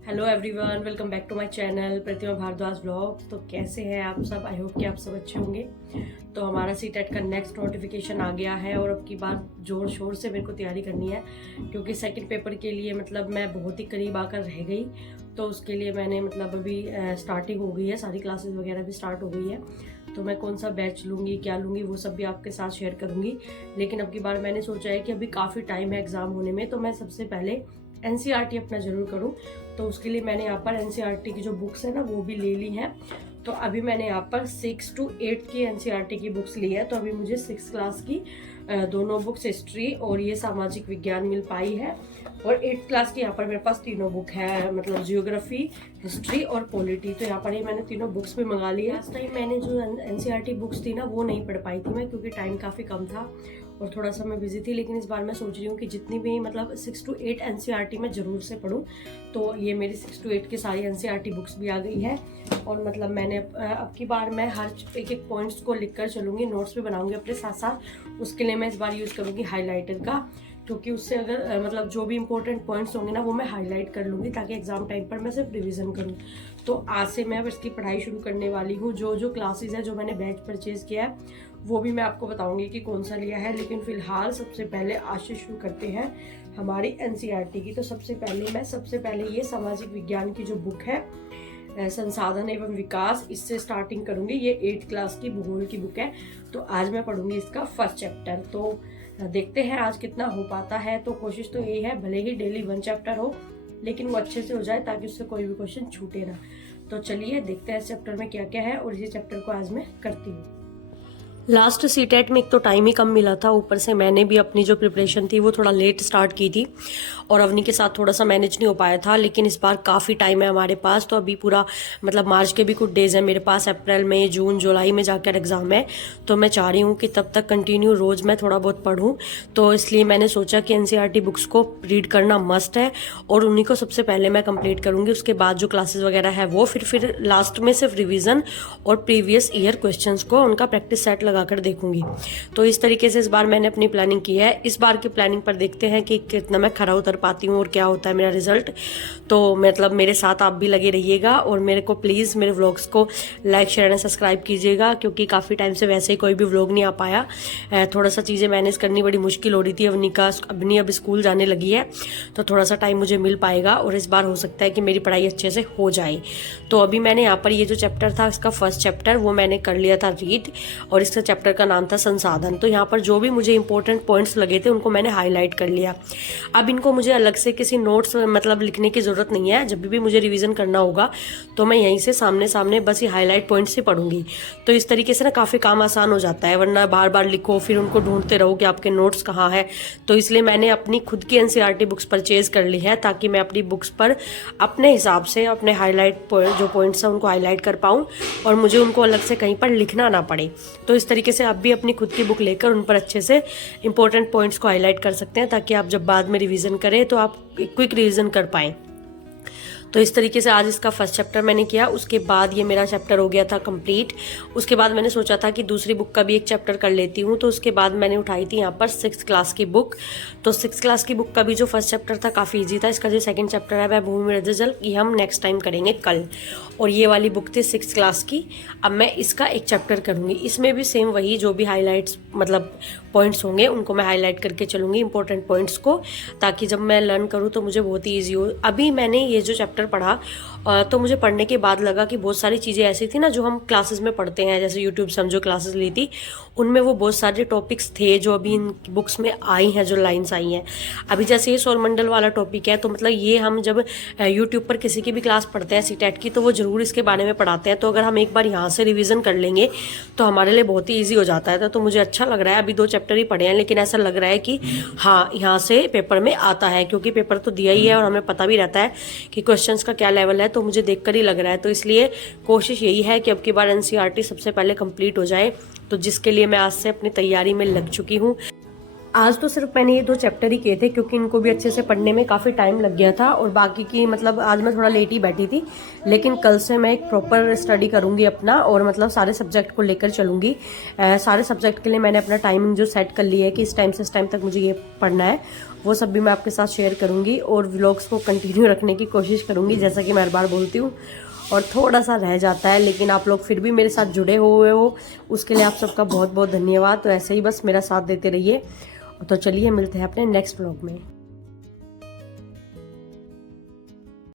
Hello everyone, welcome back to my channel Pratima Bhardwaj blog. तो कैसे हैं आप सब? आई होप कि आप सब अच्छे होंगे। तो हमारा सीटेट का नेक्स्ट नोटिफिकेशन आ गया है और अब की बार जोर शोर से मेरे को तैयारी करनी है, क्योंकि सेकंड पेपर के लिए मैं बहुत ही करीब आकर रह गई। तो उसके लिए मैंने अभी स्टार्टिंग हो गई है, सारी क्लासेस वगैरह भी स्टार्ट हो गई है। तो मैं कौन सा बैच लूँगी, क्या लूँगी, वो सब भी आपके साथ शेयर करूँगी। लेकिन अब की बार मैंने सोचा है कि अभी काफ़ी टाइम है एग्ज़ाम होने में, तो मैं सबसे पहले एनसीईआरटी अपना ज़रूर करूँ। तो उसके लिए मैंने यहाँ पर एनसीईआरटी की जो बुक्स है ना वो भी ले ली हैं। तो अभी मैंने यहाँ पर 6 to 8 की एनसीईआरटी की बुक्स ली है। तो अभी मुझे 6 क्लास की दोनों बुक्स हिस्ट्री और ये सामाजिक विज्ञान मिल पाई है, और 8 क्लास की यहाँ पर मेरे पास तीनों बुक है, मतलब जियोग्राफी, हिस्ट्री और पॉलिटी। तो यहाँ पर ही मैंने तीनों बुक्स भी मंगा ली है। लास्ट टाइम मैंने जो एनसीईआरटी बुक्स थी ना वो नहीं पढ़ पाई थी मैं, क्योंकि टाइम काफ़ी कम था और थोड़ा सा मैं बिजी थी। लेकिन इस बार मैं सोच रही हूँ कि जितनी भी 6 to 8 एनसीईआरटी मैं ज़रूर से पढूं। तो ये मेरी 6 to 8 की सारी एनसीईआरटी बुक्स भी आ गई है, और मैंने अब की बार मैं हर एक एक पॉइंट्स को लिख कर चलूँगी, नोट्स भी बनाऊँगी अपने साथ साथ। उसके लिए मैं इस बार यूज़ करूँगी हाईलाइटर का, क्योंकि उससे अगर जो भी इंपॉर्टेंट पॉइंट्स होंगे ना वो मैं हाईलाइट कर लूँगी, ताकि एग्जाम टाइम पर मैं सिर्फ रिवीजन करूँ। तो आज से मैं अब इसकी पढ़ाई शुरू करने वाली हूँ। जो जो क्लासेस है, जो मैंने बैच परचेज़ किया है, वो भी मैं आपको बताऊंगी कि कौन सा लिया है। लेकिन फिलहाल सबसे पहले आज से शुरू करते हैं हमारी एनसीईआरटी की। तो सबसे पहले ये सामाजिक विज्ञान की जो बुक है, संसाधन एवं विकास, इससे स्टार्टिंग करूंगी। ये 8 क्लास की भूगोल की बुक है। तो आज मैं पढ़ूंगी इसका फर्स्ट चैप्टर। तो देखते हैं आज कितना हो पाता है। तो कोशिश तो यही है, भले ही डेली 1 चैप्टर हो, लेकिन वो अच्छे से हो जाए, ताकि उससे कोई भी क्वेश्चन छूटे ना। तो चलिए देखते हैं इस चैप्टर में क्या क्या है, और इसी चैप्टर को आज मैं करती हूँ। लास्ट सीटेट में एक तो टाइम ही कम मिला था, ऊपर से मैंने भी अपनी जो प्रिपरेशन थी वो थोड़ा लेट स्टार्ट की थी, और अवनी के साथ थोड़ा सा मैनेज नहीं हो पाया था। लेकिन इस बार काफ़ी टाइम है हमारे पास। तो अभी पूरा मार्च के भी कुछ डेज है मेरे पास, अप्रैल मई जून जुलाई में जाकर एग्ज़ाम है। तो मैं चाह रही हूँ कि तब तक कंटिन्यू रोज़ मैं थोड़ा बहुत पढूँ। तो इसलिए मैंने सोचा कि एनसीईआरटी बुक्स को रीड करना मस्ट है, और उन्हीं को सबसे पहले मैं कंप्लीट करूँगी। उसके बाद जो क्लासेस वगैरह है वो फिर लास्ट में सिर्फ रिविज़न और प्रीवियस ईयर क्वेश्चन को उनका प्रैक्टिस सेट लगा कर देखूंगी। तो इस तरीके से इस बार मैंने अपनी प्लानिंग की है। इस बार की प्लानिंग पर देखते हैं कि कितना मैं खरा उतर पाती हूँ और क्या होता है मेरा रिजल्ट। तो मेरे साथ आप भी लगे रहिएगा, और मेरे को प्लीज़ मेरे व्लॉग्स को लाइक शेयर एंड सब्सक्राइब कीजिएगा, क्योंकि काफ़ी टाइम से वैसे ही कोई भी व्लॉग नहीं आ पाया। थोड़ा सा चीज़ें मैनेज करनी बड़ी मुश्किल हो रही थी। अवनी अब स्कूल जाने लगी है, तो थोड़ा सा टाइम मुझे मिल पाएगा, और इस बार हो सकता है कि मेरी पढ़ाई अच्छे से हो जाए। तो अभी मैंने यहाँ पर ये जो चैप्टर था, इसका फर्स्ट चैप्टर वो मैंने कर लिया था रीड, और इसका चैप्टर का नाम था संसाधन। तो यहाँ पर जो भी मुझे इंपॉर्टेंट पॉइंट्स लगे थे उनको मैंने हाईलाइट कर लिया। अब इनको मुझे अलग से किसी नोट्स लिखने की ज़रूरत नहीं है। जब भी मुझे रिवीजन करना होगा तो मैं यहीं से सामने सामने बस ये हाईलाइट पॉइंट्स ही पढ़ूंगी। तो इस तरीके से ना काफ़ी काम आसान हो जाता है, वरना बार बार लिखो फिर उनको ढूंढते रहो कि आपके नोट्स कहाँ है। तो इसलिए मैंने अपनी खुद की एनसीईआरटी बुक्स परचेज कर ली है, ताकि मैं अपनी बुक्स पर अपने हिसाब से अपने जो पॉइंट्स हैं उनको हाईलाइट कर पाऊँ, और मुझे उनको अलग से कहीं पर लिखना ना पड़े। तो इस तरीके से आप भी अपनी खुद की बुक लेकर उन पर अच्छे से इंपॉर्टेंट पॉइंट्स को हाईलाइट कर सकते हैं, ताकि आप जब बाद में रिवीजन करें तो आप क्विक रिवीजन कर पाएँ। तो इस तरीके से आज इसका फर्स्ट चैप्टर मैंने किया। उसके बाद ये मेरा चैप्टर हो गया था कंप्लीट। उसके बाद मैंने सोचा था कि दूसरी बुक का भी एक चैप्टर कर लेती हूँ। तो उसके बाद मैंने उठाई थी यहाँ पर 6 क्लास की बुक। तो 6 क्लास की बुक का भी जो फर्स्ट चैप्टर था काफ़ी ईजी था। इसका जो सेकंड चैप्टर है वह भूमि मृदा जल, ये हम नेक्स्ट टाइम करेंगे कल। और ये वाली बुक थी 6 क्लास की। अब मैं इसका एक चैप्टर करूँगी। इसमें भी सेम वही जो भी हाईलाइट्स पॉइंट्स होंगे उनको मैं हाईलाइट करके चलूँगी, इंपॉर्टेंट पॉइंट्स को, ताकि जब मैं लर्न करूँ तो मुझे बहुत ही ईजी हो। अभी मैंने ये जो चैप्टर पढ़ा, तो मुझे पढ़ने के बाद लगा कि बहुत सारी चीज़ें ऐसी थी ना जो हम क्लासेस में पढ़ते हैं, जैसे यूट्यूब से हम जो क्लासेस ली थी उनमें वो बहुत सारे टॉपिक्स थे जो अभी इन बुक्स में आई हैं, जो लाइंस आई हैं। अभी जैसे ये सौरमंडल वाला टॉपिक है, तो ये हम जब यूट्यूब पर किसी की भी क्लास पढ़ते हैं सीटेट की, तो वो ज़रूर इसके बारे में पढ़ाते हैं। तो अगर हम एक बार यहाँ से रिविज़न कर लेंगे तो हमारे लिए बहुत ही ईजी हो जाता है। तो मुझे अच्छा लग रहा है। अभी 2 चैप्टर ही पढ़े हैं, लेकिन ऐसा लग रहा है कि हाँ, यहाँ से पेपर में आता है, क्योंकि पेपर तो दिया ही है और हमें पता भी रहता है कि क्वेश्चंस का क्या लेवल है। तो मुझे देखकर ही लग रहा है। तो इसलिए कोशिश यही है कि अब की बार एनसीईआरटी सबसे पहले कंप्लीट हो जाए, तो जिसके लिए मैं आज से अपनी तैयारी में लग चुकी हूँ। आज तो सिर्फ मैंने ये 2 चैप्टर ही किए थे, क्योंकि इनको भी अच्छे से पढ़ने में काफ़ी टाइम लग गया था, और बाकी की आज मैं थोड़ा लेट ही बैठी थी। लेकिन कल से मैं एक प्रॉपर स्टडी करूँगी अपना, और सारे सब्जेक्ट को लेकर चलूँगी। सारे सब्जेक्ट के लिए मैंने अपना टाइमिंग जो सेट कर ली है कि इस टाइम से इस टाइम तक मुझे ये पढ़ना है, वो सब भी मैं आपके साथ शेयर करूँगी और व्लॉग्स को कंटिन्यू रखने की कोशिश करूँगी, जैसा कि मैं हर बार बोलती हूँ। और थोड़ा सा रह जाता है, लेकिन आप लोग फिर भी मेरे साथ जुड़े हुए हो, उसके लिए आप सबका बहुत बहुत धन्यवाद। तो ऐसे ही बस मेरा साथ देते रहिए। तो चलिए मिलते हैं अपने नेक्स्ट व्लॉग में।